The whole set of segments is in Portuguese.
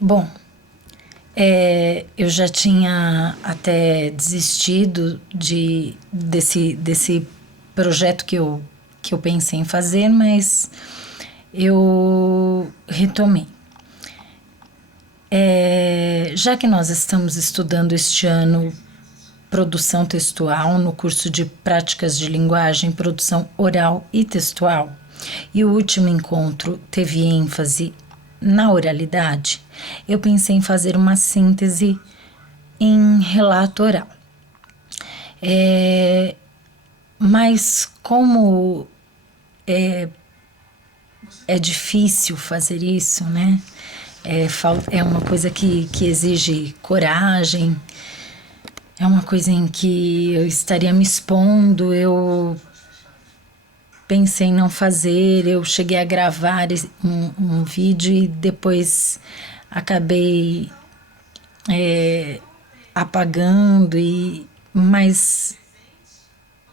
Bom, eu já tinha até desistido desse projeto que eu pensei em fazer, mas eu retomei. Já que nós estamos estudando este ano produção textual no curso de práticas de linguagem, produção oral e textual, e o último encontro teve ênfase na oralidade, eu pensei em fazer uma síntese em relato oral. Mas como é difícil fazer isso, né? É uma coisa que exige coragem, é uma coisa em que eu estaria me expondo, eu pensei em não fazer, eu cheguei a gravar um vídeo e depois acabei apagando, mas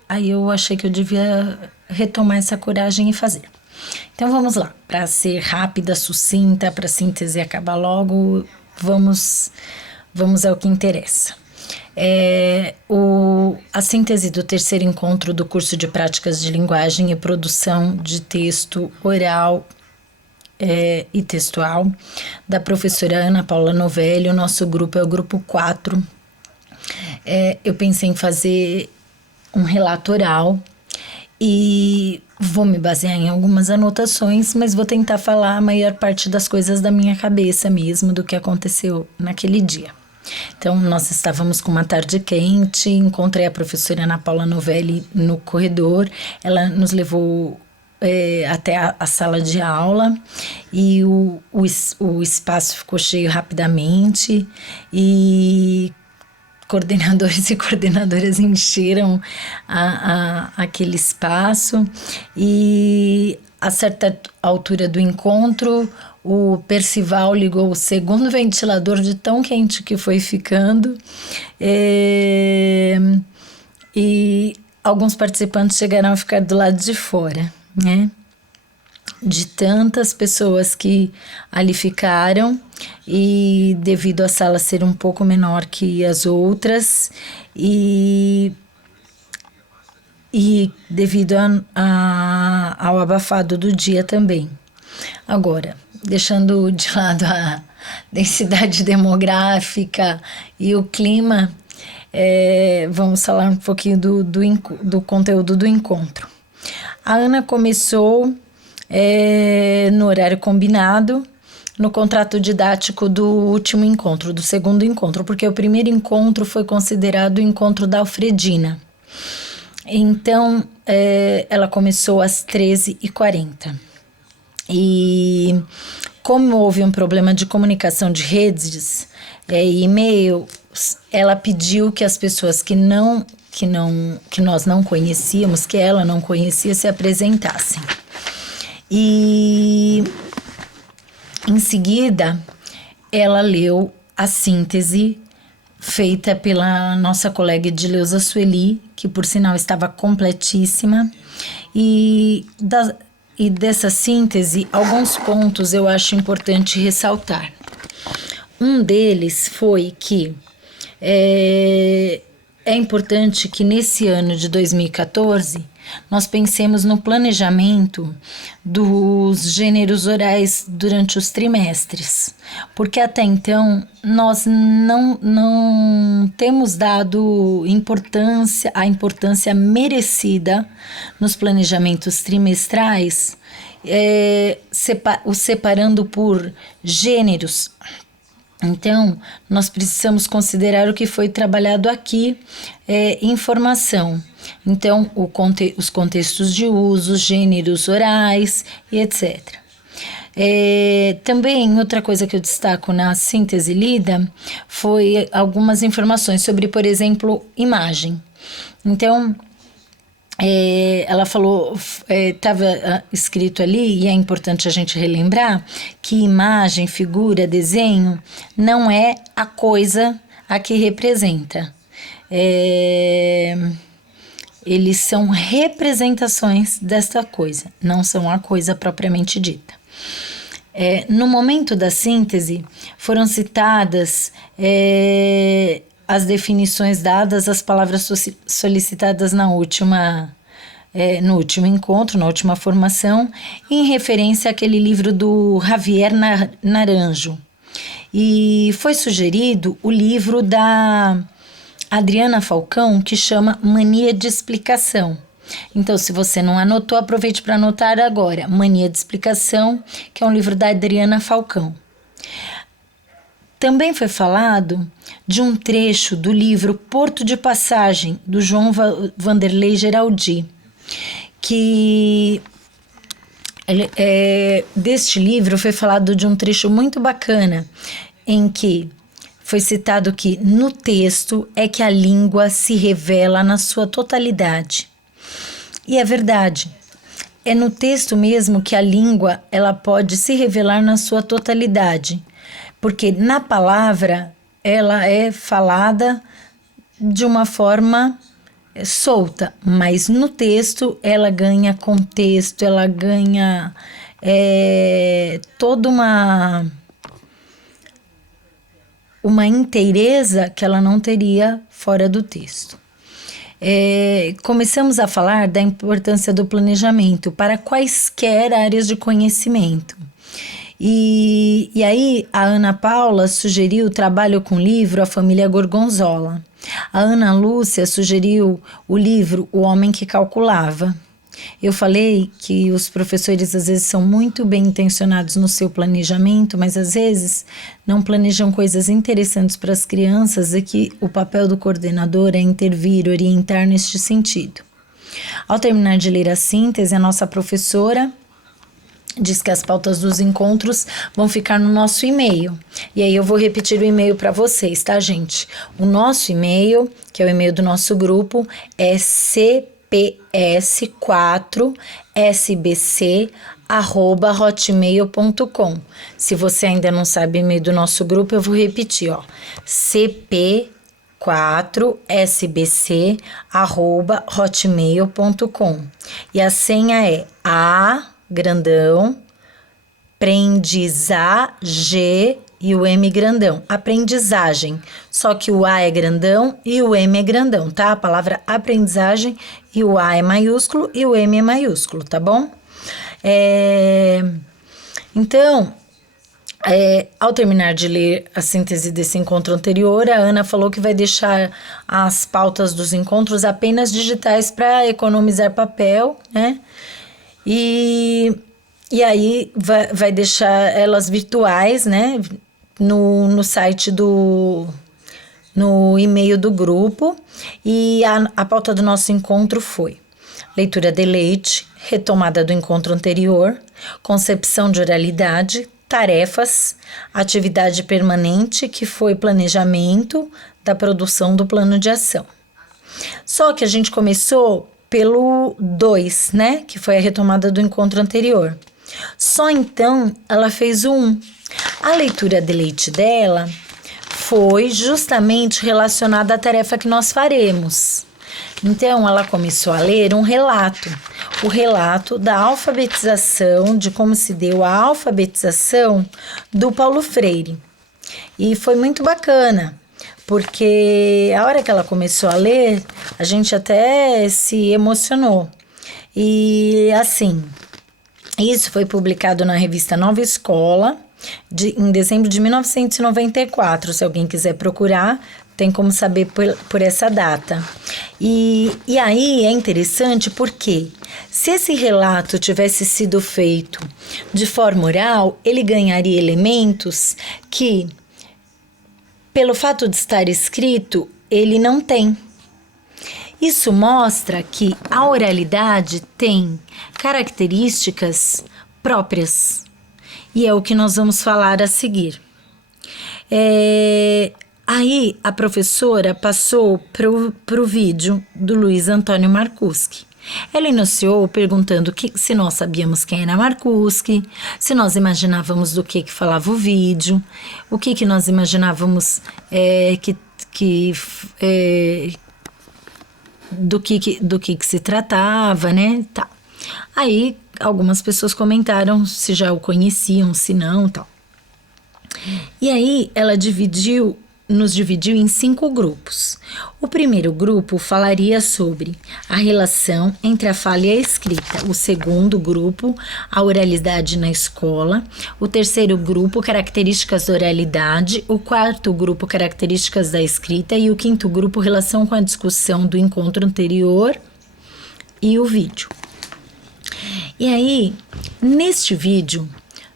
aí eu achei que eu devia retomar essa coragem e fazer. Então vamos lá, para ser rápida, sucinta, para a síntese acabar logo, vamos ao que interessa. A síntese do terceiro encontro do curso de práticas de linguagem e produção de texto oral e textual da professora Ana Paula Novelli. O nosso grupo é o grupo 4. Eu pensei em fazer um relato oral e vou me basear em algumas anotações, mas vou tentar falar a maior parte das coisas da minha cabeça mesmo, do que aconteceu naquele dia. Então, nós estávamos com uma tarde quente, encontrei a professora Ana Paula Novelli no corredor, ela nos levou até a sala de aula e o espaço ficou cheio rapidamente e coordenadores e coordenadoras encheram aquele espaço e a certa altura do encontro o Percival ligou o segundo ventilador de tão quente que foi ficando e alguns participantes chegaram a ficar do lado de fora, né? De tantas pessoas que ali ficaram e devido à sala ser um pouco menor que as outras e devido ao abafado do dia também. Agora, deixando de lado a densidade demográfica e o clima, vamos falar um pouquinho do conteúdo do encontro. A Ana começou no horário combinado, no contrato didático do último encontro, do segundo encontro, porque o primeiro encontro foi considerado o encontro da Alfredina. Então, ela começou às 13h40. E como houve um problema de comunicação de redes e e-mail, ela pediu que as pessoas que nós não conhecíamos, que ela não conhecia, se apresentassem. E em seguida, ela leu a síntese feita pela nossa colega Edileuza Sueli, que por sinal estava completíssima, e dessa síntese, alguns pontos eu acho importante ressaltar. Um deles foi que é importante que nesse ano de 2014 nós pensemos no planejamento dos gêneros orais durante os trimestres, porque até então nós não temos dado a importância merecida nos planejamentos trimestrais, os separando por gêneros. Então, nós precisamos considerar o que foi trabalhado aqui, informação. Então, os contextos de uso, gêneros orais e etc. Também, outra coisa que eu destaco na síntese lida foi algumas informações sobre, por exemplo, imagem. Então, ela falou, estava escrito ali, e é importante a gente relembrar, que imagem, figura, desenho não é a coisa a que representa. Eles são representações desta coisa, não são a coisa propriamente dita. No momento da síntese, foram citadas as definições dadas, as palavras solicitadas no último encontro, na última formação, em referência àquele livro do Javier Naranjo. E foi sugerido o livro da Adriana Falcão, que chama Mania de Explicação. Então, se você não anotou, aproveite para anotar agora. Mania de Explicação, que é um livro da Adriana Falcão. Também foi falado de um trecho do livro Porto de Passagem, do João Vanderlei Geraldi, que deste livro foi falado de um trecho muito bacana, em que foi citado que no texto é que a língua se revela na sua totalidade. E é verdade, é no texto mesmo que a língua ela pode se revelar na sua totalidade, porque na palavra ela é falada de uma forma solta, mas no texto ela ganha contexto, ela ganha toda uma inteireza que ela não teria fora do texto. Começamos a falar da importância do planejamento para quaisquer áreas de conhecimento. E aí a Ana Paula sugeriu o trabalho com o livro A Família Gorgonzola. A Ana Lúcia sugeriu o livro O Homem que Calculava. Eu falei que os professores às vezes são muito bem intencionados no seu planejamento, mas às vezes não planejam coisas interessantes para as crianças e que o papel do coordenador é intervir, orientar neste sentido. Ao terminar de ler a síntese, a nossa professora diz que as pautas dos encontros vão ficar no nosso e-mail. E aí eu vou repetir o e-mail para vocês, tá, gente? O nosso e-mail, que é o e-mail do nosso grupo, é cps4sbc@hotmail.com. Se você ainda não sabe o e-mail do nosso grupo, eu vou repetir, ó. cp4sbc@hotmail.com. E a senha é A grandão, aprendizagem e o M grandão. Aprendizagem. Só que o A é grandão e o M é grandão, tá? A palavra aprendizagem e o A é maiúsculo e o M é maiúsculo, tá bom? Então, ao terminar de ler a síntese desse encontro anterior, a Ana falou que vai deixar as pautas dos encontros apenas digitais para economizar papel, né? E aí vai deixar elas virtuais, né? No site no e-mail do grupo. E a pauta do nosso encontro foi leitura de Leite, retomada do encontro anterior, concepção de oralidade, tarefas, atividade permanente, que foi planejamento da produção do plano de ação. Só que a gente começou pelo 2, né? Que foi a retomada do encontro anterior. Só então ela fez o 1. A leitura de Leite dela foi justamente relacionada à tarefa que nós faremos. Então ela começou a ler um relato, o relato da alfabetização, de como se deu a alfabetização do Paulo Freire. E foi muito bacana, porque a hora que ela começou a ler, a gente até se emocionou. E assim, isso foi publicado na revista Nova Escola, em dezembro de 1994. Se alguém quiser procurar, tem como saber por essa data. E aí é interessante porque se esse relato tivesse sido feito de forma oral, ele ganharia elementos que, pelo fato de estar escrito, ele não tem. Isso mostra que a oralidade tem características próprias. E é o que nós vamos falar a seguir. Aí a professora passou para o vídeo do Luiz Antônio Marcuschi. Ela iniciou perguntando se nós sabíamos quem era Marcuschi, se nós imaginávamos do que falava o vídeo, o que nós imaginávamos do que se tratava, né? Tá. Aí algumas pessoas comentaram se já o conheciam, se não, tal. E aí ela nos dividiu em 5 grupos. O primeiro grupo falaria sobre a relação entre a fala e a escrita. O segundo grupo, a oralidade na escola. O terceiro grupo, características da oralidade. O quarto grupo, características da escrita. E o quinto grupo, relação com a discussão do encontro anterior e o vídeo. E aí, neste vídeo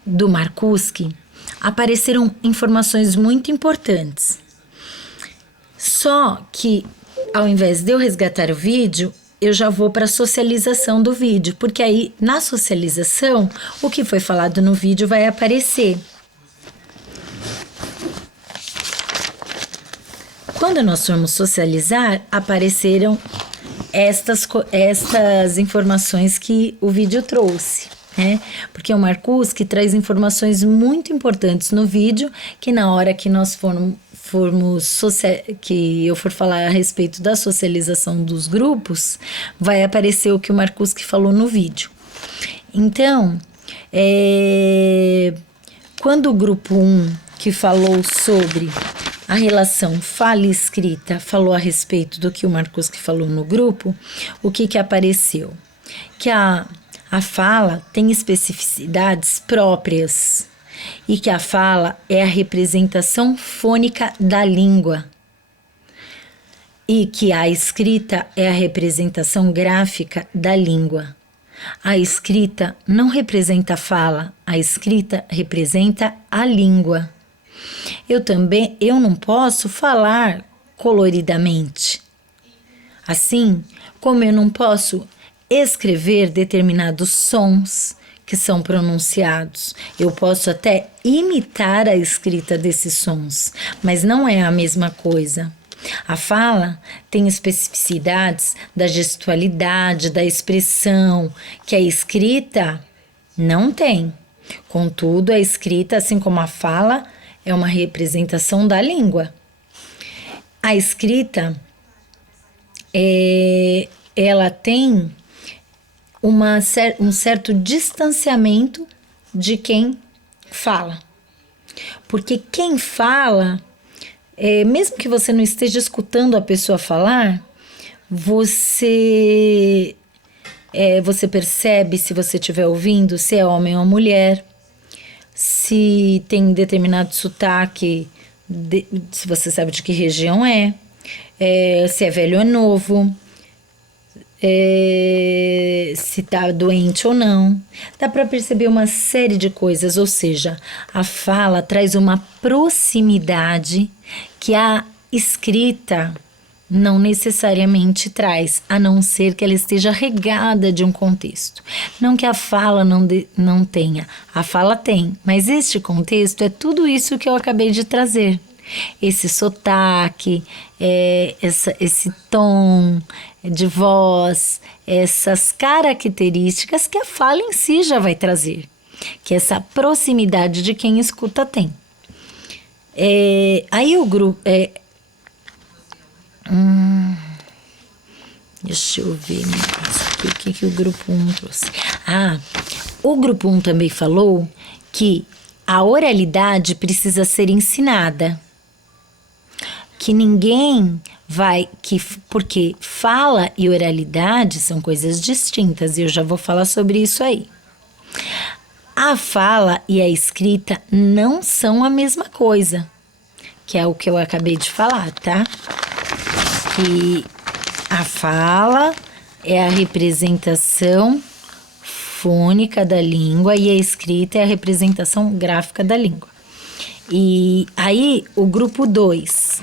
do Marcuski, apareceram informações muito importantes. Só que, ao invés de eu resgatar o vídeo, eu já vou para a socialização do vídeo, porque aí, na socialização, o que foi falado no vídeo vai aparecer. Quando nós formos socializar, apareceram estas informações que o vídeo trouxe. Porque o Marcuski traz informações muito importantes no vídeo, que na hora que nós que eu for falar a respeito da socialização dos grupos, vai aparecer o que o Marcuski falou no vídeo. Então, quando o grupo 1, que falou sobre a relação fala e escrita, falou a respeito do que o Marcuski falou no grupo, o que apareceu? Que a fala tem especificidades próprias e que a fala é a representação fônica da língua e que a escrita é a representação gráfica da língua. A escrita não representa a fala, a escrita representa a língua. Eu não posso falar coloridamente. Assim como eu não posso escrever determinados sons que são pronunciados. Eu posso até imitar a escrita desses sons, mas não é a mesma coisa. A fala tem especificidades da gestualidade, da expressão, que a escrita não tem. Contudo, a escrita, assim como a fala, é uma representação da língua. A escrita, ela tem um certo distanciamento de quem fala. Porque quem fala, mesmo que você não esteja escutando a pessoa falar, você percebe, se você estiver ouvindo, se é homem ou mulher, se tem determinado sotaque, se você sabe de que região se é velho ou é novo, se está doente ou não. Dá para perceber uma série de coisas, ou seja, a fala traz uma proximidade que a escrita não necessariamente traz, a não ser que ela esteja regada de um contexto. Não que a fala não tenha, a fala tem, mas este contexto é tudo isso que eu acabei de trazer. Esse sotaque, esse tom de voz, essas características que a fala em si já vai trazer, que essa proximidade de quem escuta tem. Aí o grupo... deixa eu ver o que o grupo 1 trouxe. O grupo 1 também falou que a oralidade precisa ser ensinada. Que ninguém porque fala e oralidade são coisas distintas, e eu já vou falar sobre isso aí. A fala e a escrita não são a mesma coisa, que é o que eu acabei de falar, tá? Que a fala é a representação fônica da língua e a escrita é a representação gráfica da língua. E aí, o grupo 2.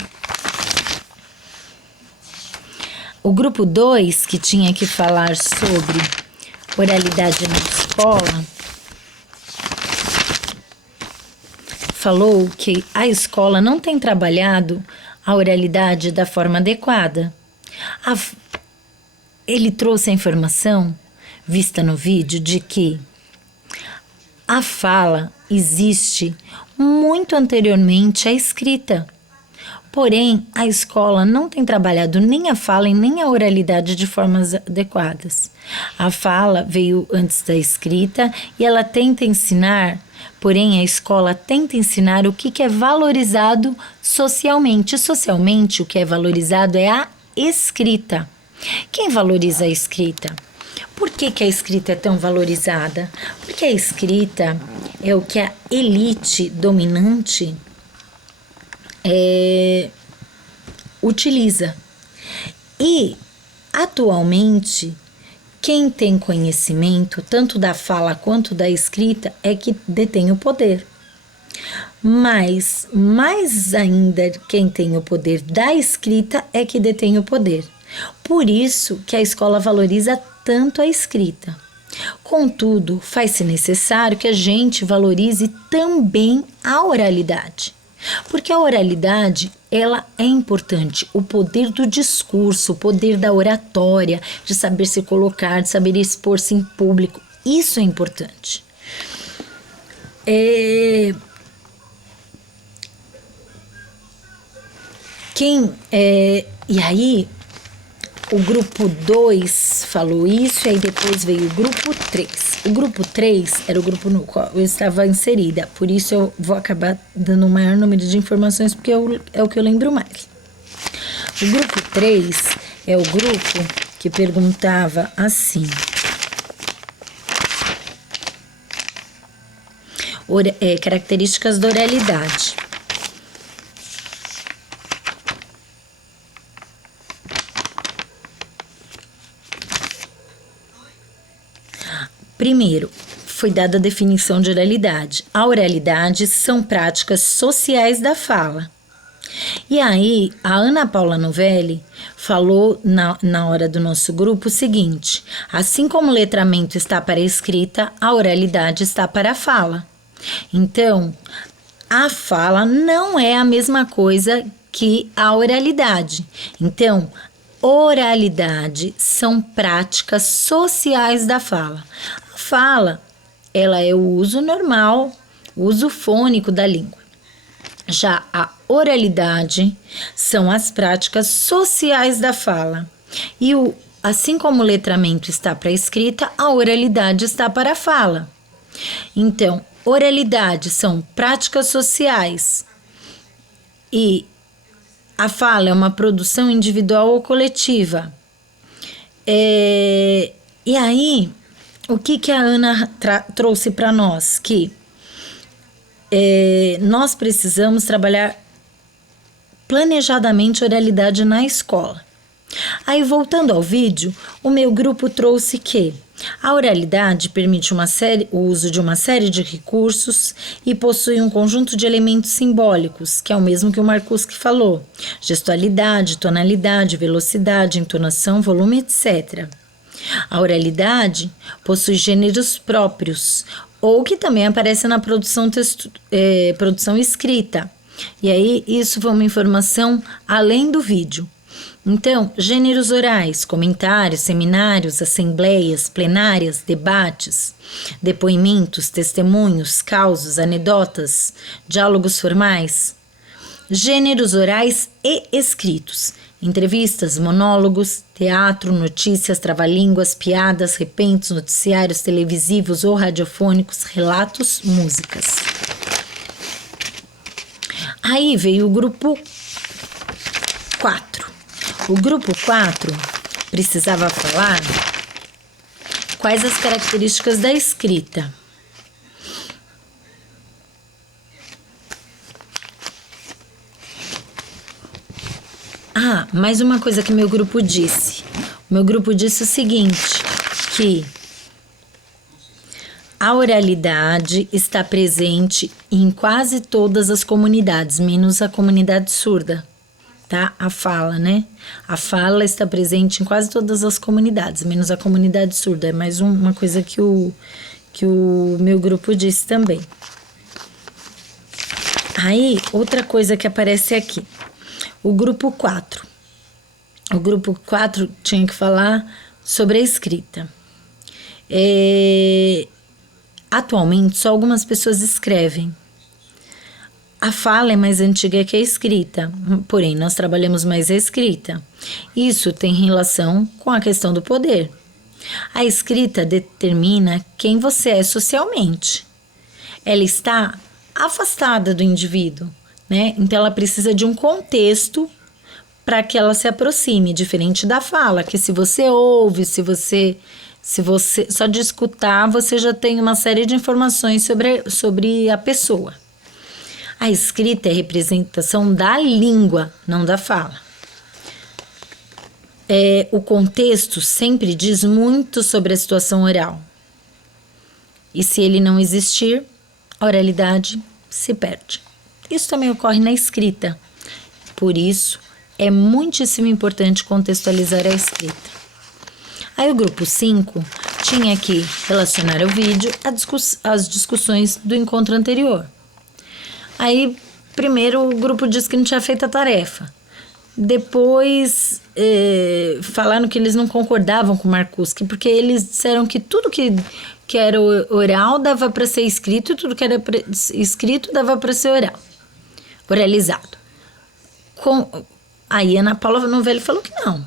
O grupo 2, que tinha que falar sobre oralidade na escola, falou que a escola não tem trabalhado a oralidade da forma adequada. Ele trouxe a informação, vista no vídeo, de que a fala existe muito anteriormente à escrita, Porém, a escola não tem trabalhado nem a fala e nem a oralidade de formas adequadas. A fala veio antes da escrita e ela tenta ensinar, porém a escola tenta ensinar o que é valorizado socialmente. Socialmente, o que é valorizado é a escrita. Quem valoriza a escrita? Por que a escrita é tão valorizada? Porque a escrita é o que a elite dominante utiliza. E, atualmente, quem tem conhecimento, tanto da fala quanto da escrita, é que detém o poder. Mas, mais ainda, quem tem o poder da escrita é que detém o poder. Por isso que a escola valoriza tanto a escrita. Contudo, faz-se necessário que a gente valorize também a oralidade. Porque a oralidade, ela é importante. O poder do discurso, o poder da oratória, de saber se colocar, de saber expor-se em público, isso é importante. E aí, o grupo 2 falou isso, e aí depois veio o grupo 3. O grupo 3 era o grupo no qual eu estava inserida, por isso eu vou acabar dando um maior número de informações, porque é o que eu lembro mais. O grupo 3 é o grupo que perguntava assim: características da oralidade. Primeiro, foi dada a definição de oralidade. A oralidade são práticas sociais da fala. E aí, a Ana Paula Novelli falou na hora do nosso grupo o seguinte: assim como o letramento está para a escrita, a oralidade está para a fala. Então, a fala não é a mesma coisa que a oralidade. Então, oralidade são práticas sociais da fala. A fala, ela é o uso normal, o uso fônico da língua. Já a oralidade são as práticas sociais da fala. E assim como o letramento está para a escrita, a oralidade está para a fala. Então, oralidade são práticas sociais e a fala é uma produção individual ou coletiva. E aí, o que a Ana trouxe para nós? Que nós precisamos trabalhar planejadamente oralidade na escola. Aí, voltando ao vídeo, o meu grupo trouxe que a oralidade permite o uso de uma série de recursos e possui um conjunto de elementos simbólicos, que é o mesmo que o Marcuse falou: gestualidade, tonalidade, velocidade, entonação, volume, etc. A oralidade possui gêneros próprios, ou que também aparece na produção escrita. E aí, isso foi uma informação além do vídeo. Então, gêneros orais, comentários, seminários, assembleias, plenárias, debates, depoimentos, testemunhos, causos, anedotas, diálogos formais. Gêneros orais e escritos, entrevistas, monólogos, teatro, notícias, trava-línguas, piadas, repentos, noticiários televisivos ou radiofônicos, relatos, músicas. Aí veio o grupo 4. O grupo 4 precisava falar quais as características da escrita. Mais uma coisa que meu grupo disse. O meu grupo disse o seguinte, que a oralidade está presente em quase todas as comunidades, menos a comunidade surda. Tá? A fala, né? A fala está presente em quase todas as comunidades, menos a comunidade surda. É mais uma coisa que o meu grupo disse também. Aí, outra coisa que aparece aqui. O grupo 4. O grupo 4 tinha que falar sobre a escrita. Atualmente, só algumas pessoas escrevem. A fala é mais antiga que a escrita, porém nós trabalhamos mais a escrita. Isso tem relação com a questão do poder. A escrita determina quem você é socialmente. Ela está afastada do indivíduo, né? Então ela precisa de um contexto para que ela se aproxime, diferente da fala, que se você ouve, se você só de escutar, você já tem uma série de informações sobre a pessoa. A escrita é representação da língua, não da fala. O contexto sempre diz muito sobre a situação oral. E se ele não existir, a oralidade se perde. Isso também ocorre na escrita. Por isso, é muitíssimo importante contextualizar a escrita. Aí o grupo 5 tinha que relacionar o vídeo às discussões do encontro anterior. Aí, primeiro o grupo disse que não tinha feito a tarefa. Depois, falaram que eles não concordavam com Marcuski, porque eles disseram que tudo que era oral dava para ser escrito e tudo que era escrito dava para ser oral, oralizado. Aí Ana Paula Novelli falou que não.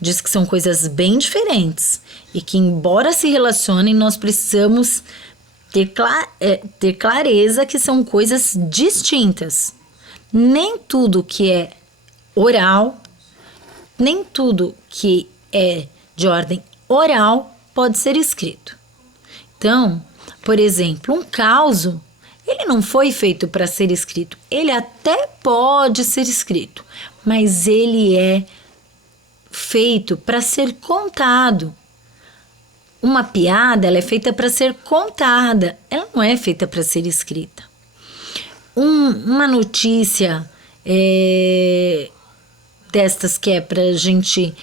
Diz que são coisas bem diferentes e que, embora se relacionem, nós precisamos ter clareza que são coisas distintas. Nem tudo que é oral, nem tudo que é de ordem oral pode ser escrito. Então, por exemplo, um causo, ele não foi feito para ser escrito. Ele até pode ser escrito, mas ele é feito para ser contado. Uma piada, ela é feita para ser contada, ela não é feita para ser escrita. Uma notícia destas que é para a gente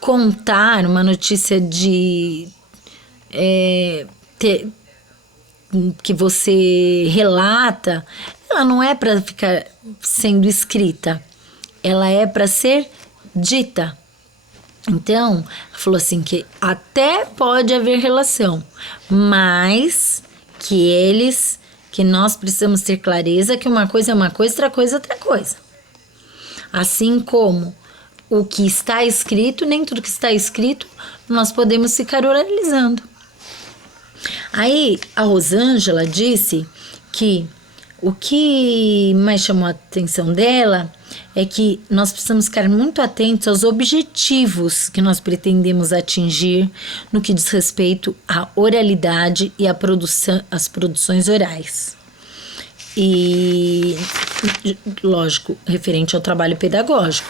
contar, uma notícia que você relata, ela não é para ficar sendo escrita, ela é para ser dita. Então, falou assim que até pode haver relação, mas que nós precisamos ter clareza que uma coisa é uma coisa, outra coisa é outra coisa. Assim como o que está escrito, nem tudo que está escrito nós podemos ficar oralizando. Aí a Rosângela disse que o que mais chamou a atenção dela é que nós precisamos ficar muito atentos aos objetivos que nós pretendemos atingir no que diz respeito à oralidade e às produções orais. E, lógico, referente ao trabalho pedagógico.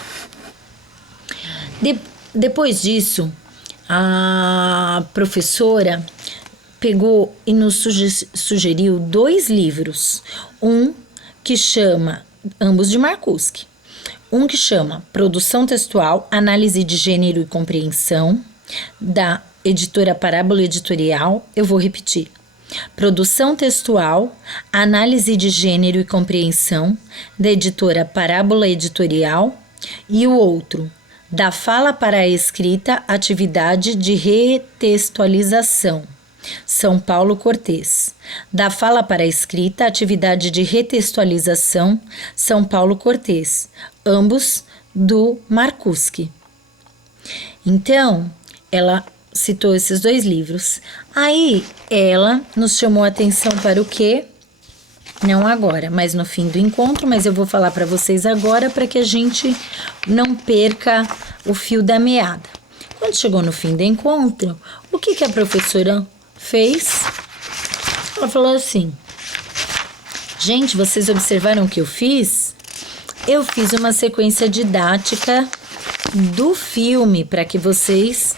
Depois disso, a professora pegou e nos sugeriu 2 livros. Um que chama, ambos de Marcuski. Um que chama Produção Textual, Análise de Gênero e Compreensão, da editora Parábola Editorial. Eu vou repetir. Produção Textual, Análise de Gênero e Compreensão, da editora Parábola Editorial. E o outro, Da Fala para a Escrita, Atividade de Retextualização, São Paulo Cortês. Da Fala para a Escrita, Atividade de Retextualização, São Paulo Cortês. Ambos do Marcuski. Então, ela citou esses 2 livros. Aí, ela nos chamou a atenção para o quê? Não agora, mas no fim do encontro, mas eu vou falar para vocês agora para que a gente não perca o fio da meada. Quando chegou no fim do encontro, o que a professora fez? Ela falou assim: gente, vocês observaram o que eu fiz? Eu fiz uma sequência didática do filme para que vocês,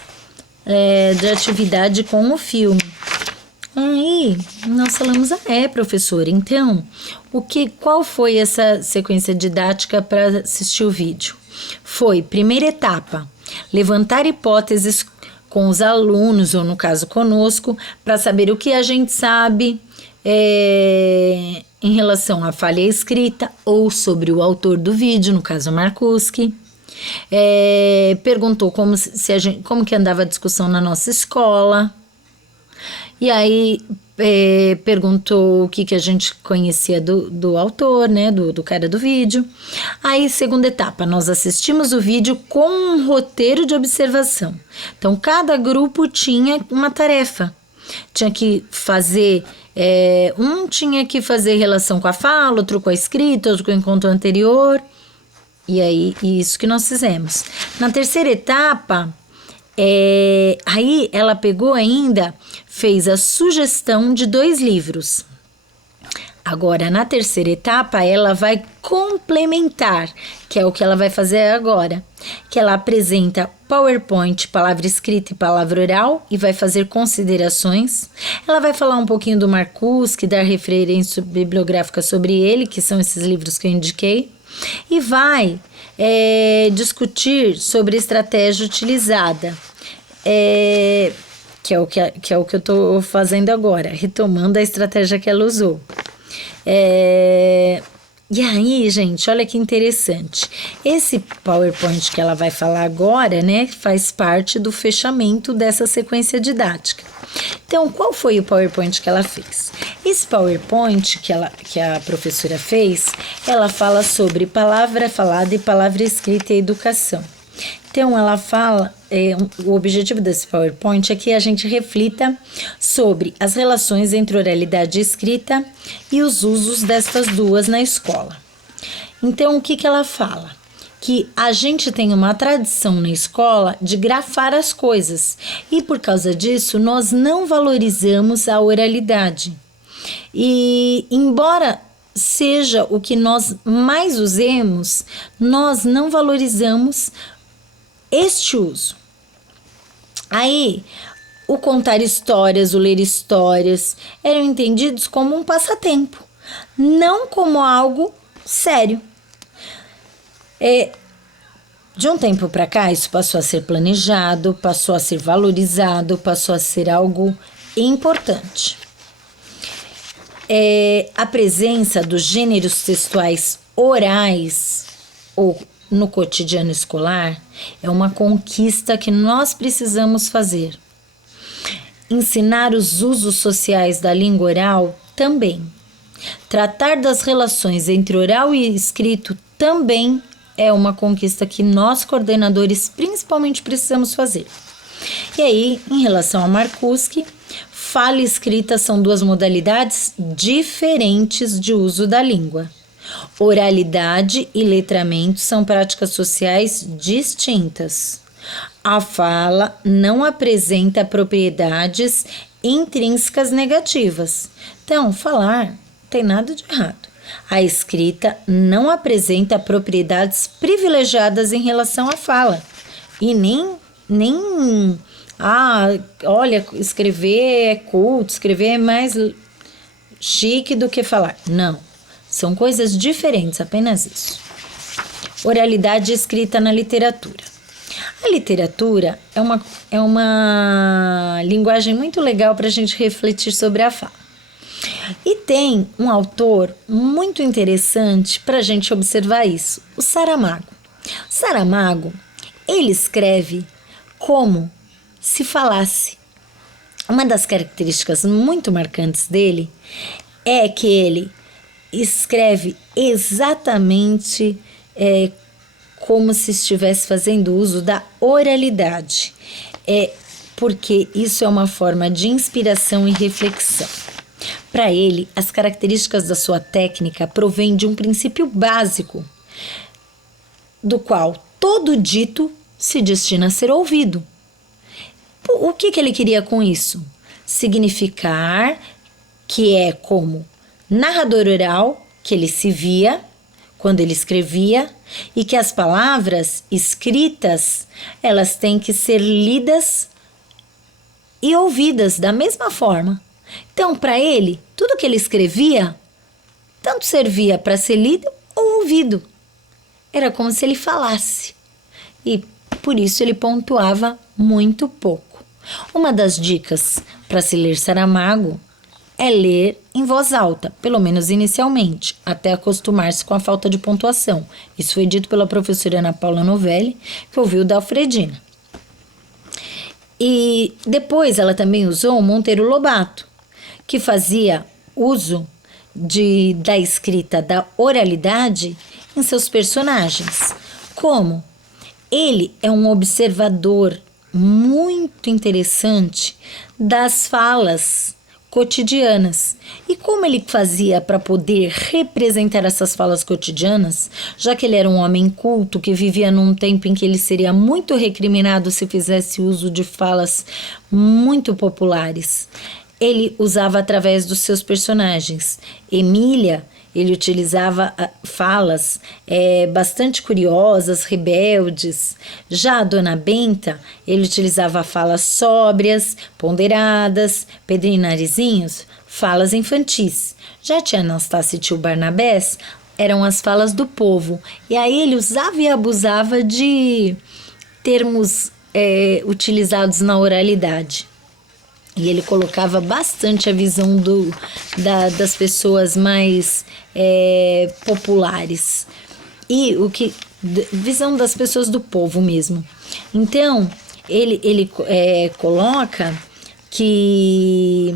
de atividade com o filme. Aí nós falamos, professora, então, qual foi essa sequência didática para assistir o vídeo? Foi, primeira etapa, levantar hipóteses com os alunos, ou no caso conosco, para saber o que a gente sabe em relação à falha escrita ou sobre o autor do vídeo, no caso Marcuski. Perguntou como que andava a discussão na nossa escola. E aí perguntou o que a gente conhecia do autor, né, do cara do vídeo. Aí, segunda etapa, nós assistimos o vídeo com um roteiro de observação. Então, cada grupo tinha uma tarefa. Tinha que fazer, um tinha que fazer relação com a fala, outro com a escrita, outro com o encontro anterior. E aí, isso que nós fizemos. Na terceira etapa, aí ela pegou ainda, fez a sugestão de 2 livros. Agora, na terceira etapa, ela vai complementar, que é o que ela vai fazer agora, que ela apresenta PowerPoint, palavra escrita e palavra oral, e vai fazer considerações. Ela vai falar um pouquinho do Marcuse, dar referência bibliográfica sobre ele, que são esses livros que eu indiquei, e vai discutir sobre a estratégia utilizada, que é o que eu estou fazendo agora, retomando a estratégia que ela usou. E aí, gente, olha que interessante. Esse PowerPoint que ela vai falar agora, né, faz parte do fechamento dessa sequência didática. Então, qual foi o PowerPoint que ela fez? Esse PowerPoint que a professora fez, ela fala sobre palavra falada e palavra escrita e educação. Então, ela fala, o objetivo desse PowerPoint é que a gente reflita sobre as relações entre oralidade e escrita e os usos destas duas na escola. Então, o que ela fala? Que a gente tem uma tradição na escola de grafar as coisas e, por causa disso, nós não valorizamos a oralidade. E, embora seja o que nós mais usemos, nós não valorizamos este uso. Aí, o contar histórias, o ler histórias, eram entendidos como um passatempo, não como algo sério. De um tempo para cá, isso passou a ser planejado, passou a ser valorizado, passou a ser algo importante. A presença dos gêneros textuais orais ou no cotidiano escolar é uma conquista que nós precisamos fazer. Ensinar os usos sociais da língua oral também. Tratar das relações entre oral e escrito também é uma conquista que nós, coordenadores, principalmente precisamos fazer. E aí, em relação ao Marcuse, fala e escrita são 2 modalidades diferentes de uso da língua. Oralidade e letramento são práticas sociais distintas. A fala não apresenta propriedades intrínsecas negativas. Então, falar não tem nada de errado. A escrita não apresenta propriedades privilegiadas em relação à fala. E olha, escrever é culto, escrever é mais chique do que falar. Não. São coisas diferentes, apenas isso. Oralidade escrita na literatura. A literatura é uma linguagem muito legal para a gente refletir sobre a fala. E tem um autor muito interessante para a gente observar isso, o Saramago. O Saramago, ele escreve como se falasse. Uma das características muito marcantes dele é que ele escreve exatamente como se estivesse fazendo uso da oralidade. Porque isso é uma forma de inspiração e reflexão. Para ele, as características da sua técnica provêm de um princípio básico, do qual todo dito se destina a ser ouvido. O que ele queria com isso? Significar que é como narrador oral, que ele se via quando ele escrevia, e que as palavras escritas, elas têm que ser lidas e ouvidas da mesma forma. Então, para ele, tudo que ele escrevia, tanto servia para ser lido ou ouvido. Era como se ele falasse. E por isso ele pontuava muito pouco. Uma das dicas para se ler Saramago é ler em voz alta, pelo menos inicialmente, até acostumar-se com a falta de pontuação. Isso foi dito pela professora Ana Paula Novelli, que ouviu da Alfredina. E depois ela também usou o Monteiro Lobato, que fazia uso da escrita da oralidade em seus personagens. Como? Ele é um observador muito interessante das falas cotidianas. E como ele fazia para poder representar essas falas cotidianas, já que ele era um homem culto que vivia num tempo em que ele seria muito recriminado se fizesse uso de falas muito populares, ele usava através dos seus personagens. Emília, ele utilizava falas bastante curiosas, rebeldes. Já a Dona Benta, ele utilizava falas sóbrias, ponderadas. Pedrinho e Narizinhos, falas infantis. Já tia Anastácia e tio Barnabés eram as falas do povo. E aí ele usava e abusava de termos utilizados na oralidade. E ele colocava bastante a visão das pessoas mais populares. E visão das pessoas do povo mesmo. Então, ele coloca que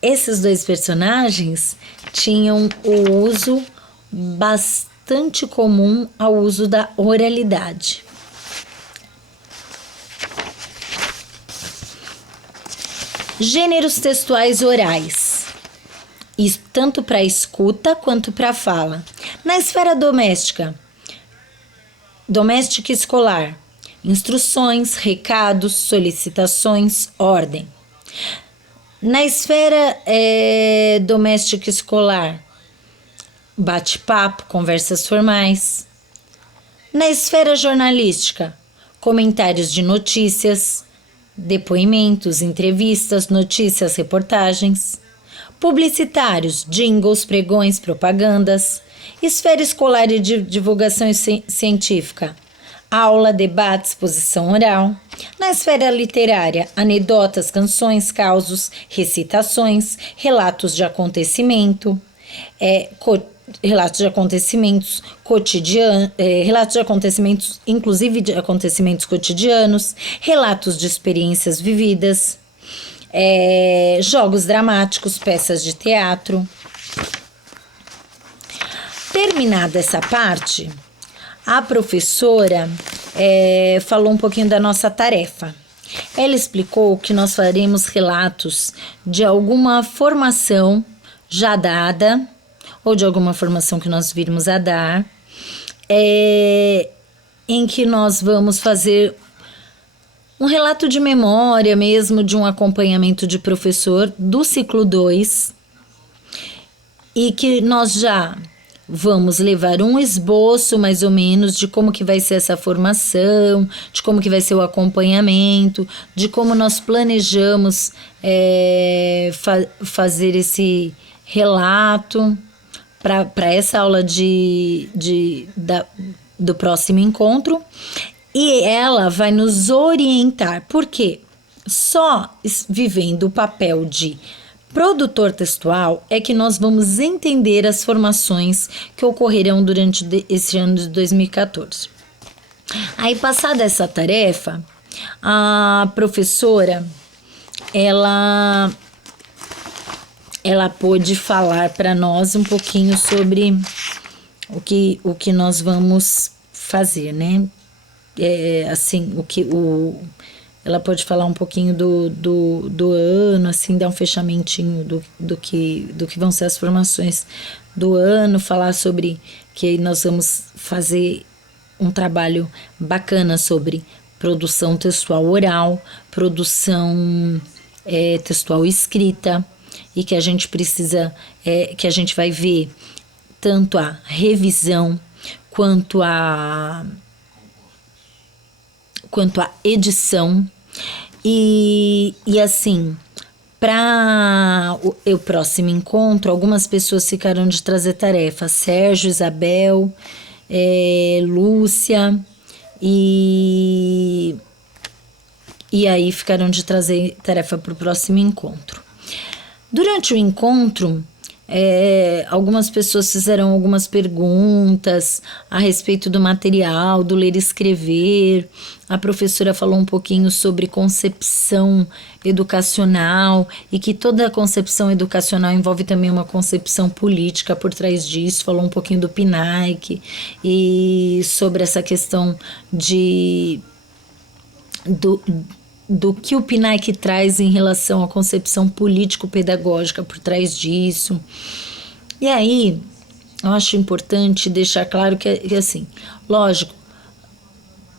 esses dois personagens tinham o uso bastante comum ao uso da oralidade. Gêneros textuais orais, tanto para escuta quanto para fala. Na esfera doméstica e escolar, instruções, recados, solicitações, ordem. Na esfera doméstica e escolar, bate-papo, conversas formais. Na esfera jornalística, comentários de notícias, depoimentos, entrevistas, notícias, reportagens. Publicitários, jingles, pregões, propagandas. Esfera escolar e de divulgação científica, aula, debate, exposição oral. Na esfera literária, anedotas, canções, causos, recitações, relatos de acontecimento, relatos de acontecimentos cotidianos, relatos de acontecimentos, inclusive de acontecimentos cotidianos, relatos de experiências vividas, jogos dramáticos, peças de teatro. Terminada essa parte, a professora falou um pouquinho da nossa tarefa. Ela explicou que nós faremos relatos de alguma formação já dada, ou de alguma formação que nós virmos a dar, em que nós vamos fazer um relato de memória mesmo, de um acompanhamento de professor do ciclo 2, e que nós já vamos levar um esboço mais ou menos de como que vai ser essa formação, de como que vai ser o acompanhamento, de como nós planejamos fazer esse relato para essa aula do próximo encontro. E ela vai nos orientar, porque só vivendo o papel de produtor textual é que nós vamos entender as formações que ocorrerão durante esse ano de 2014. Aí, passada essa tarefa, a professora, ela pôde falar para nós um pouquinho sobre o que nós vamos fazer, né? Ela pode falar um pouquinho do ano, assim, dar um fechamentinho do que vão ser as formações do ano, falar sobre que nós vamos fazer um trabalho bacana sobre produção textual oral, produção textual escrita, e que a gente precisa, que a gente vai ver tanto a revisão quanto a edição. E assim, para o próximo encontro, algumas pessoas ficaram de trazer tarefa: Sérgio, Isabel, Lúcia, e aí ficaram de trazer tarefa para o próximo encontro. Durante o encontro, Algumas pessoas fizeram algumas perguntas a respeito do material, do ler e escrever. A professora falou um pouquinho sobre concepção educacional e que toda a concepção educacional envolve também uma concepção política por trás disso. Falou um pouquinho do PNAE e sobre essa questão do que o PNAE traz em relação à concepção político-pedagógica por trás disso. E aí, eu acho importante deixar claro que assim, lógico,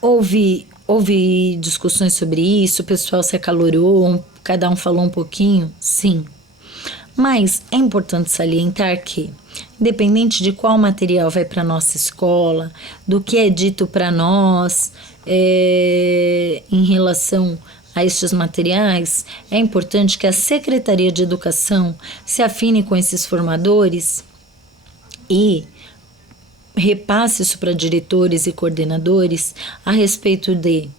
houve discussões sobre isso, o pessoal se acalorou, cada um falou um pouquinho, sim. Mas é importante salientar que, independente de qual material vai para a nossa escola, do que é dito para nós em relação a estes materiais, é importante que a Secretaria de Educação se afine com esses formadores e repasse isso para diretores e coordenadores a respeito de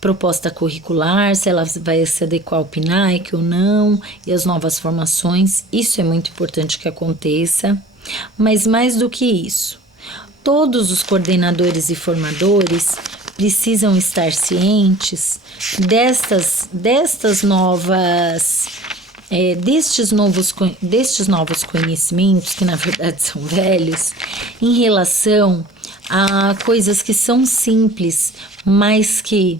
proposta curricular, se ela vai se adequar ao PNAE ou não, e as novas formações. Isso é muito importante que aconteça. Mas mais do que isso, todos os coordenadores e formadores precisam estar cientes destes novos conhecimentos, que na verdade são velhos, em relação a coisas que são simples, mas que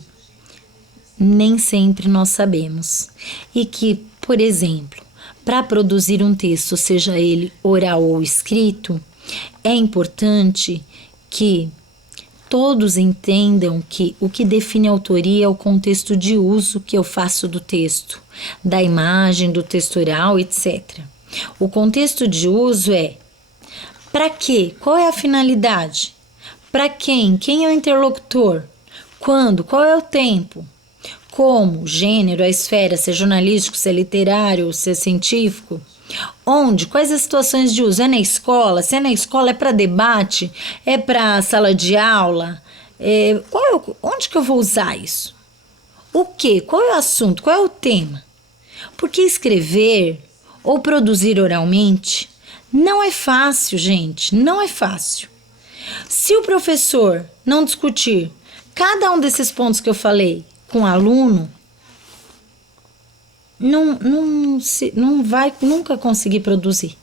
nem sempre nós sabemos. E que, por exemplo, para produzir um texto, seja ele oral ou escrito, é importante que todos entendam que o que define a autoria é o contexto de uso que eu faço do texto, da imagem, do texto oral, etc. O contexto de uso é para quê? Qual é a finalidade? Para quem? Quem é o interlocutor? Quando? Qual é o tempo? Como? Gênero, a esfera, se é jornalístico, se é literário, se é científico? Onde? Quais as situações de uso? É na escola? Se é na escola, é para debate? É para sala de aula? Onde que eu vou usar isso? O quê? Qual é o assunto? Qual é o tema? Porque escrever ou produzir oralmente não é fácil, gente. Não é fácil. Se o professor não discutir cada um desses pontos que eu falei com o aluno, não vai nunca conseguir produzir.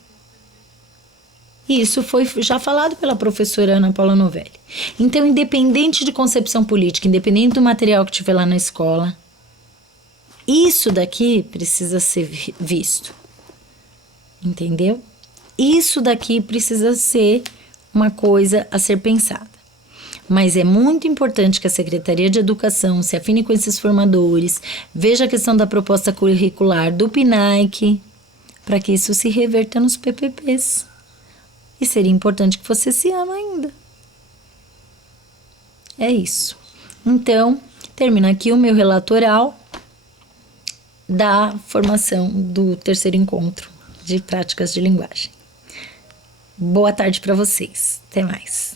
Isso foi já falado pela professora Ana Paula Novelli. Então, independente de concepção política, independente do material que tiver lá na escola, isso daqui precisa ser visto. Entendeu? Isso daqui precisa ser uma coisa a ser pensada. Mas é muito importante que a Secretaria de Educação se afine com esses formadores, veja a questão da proposta curricular do PNAE, para que isso se reverta nos PPPs. E seria importante que você se ama ainda. É isso. Então, termina aqui o meu relato oral da formação do terceiro encontro de práticas de linguagem. Boa tarde para vocês. Até mais.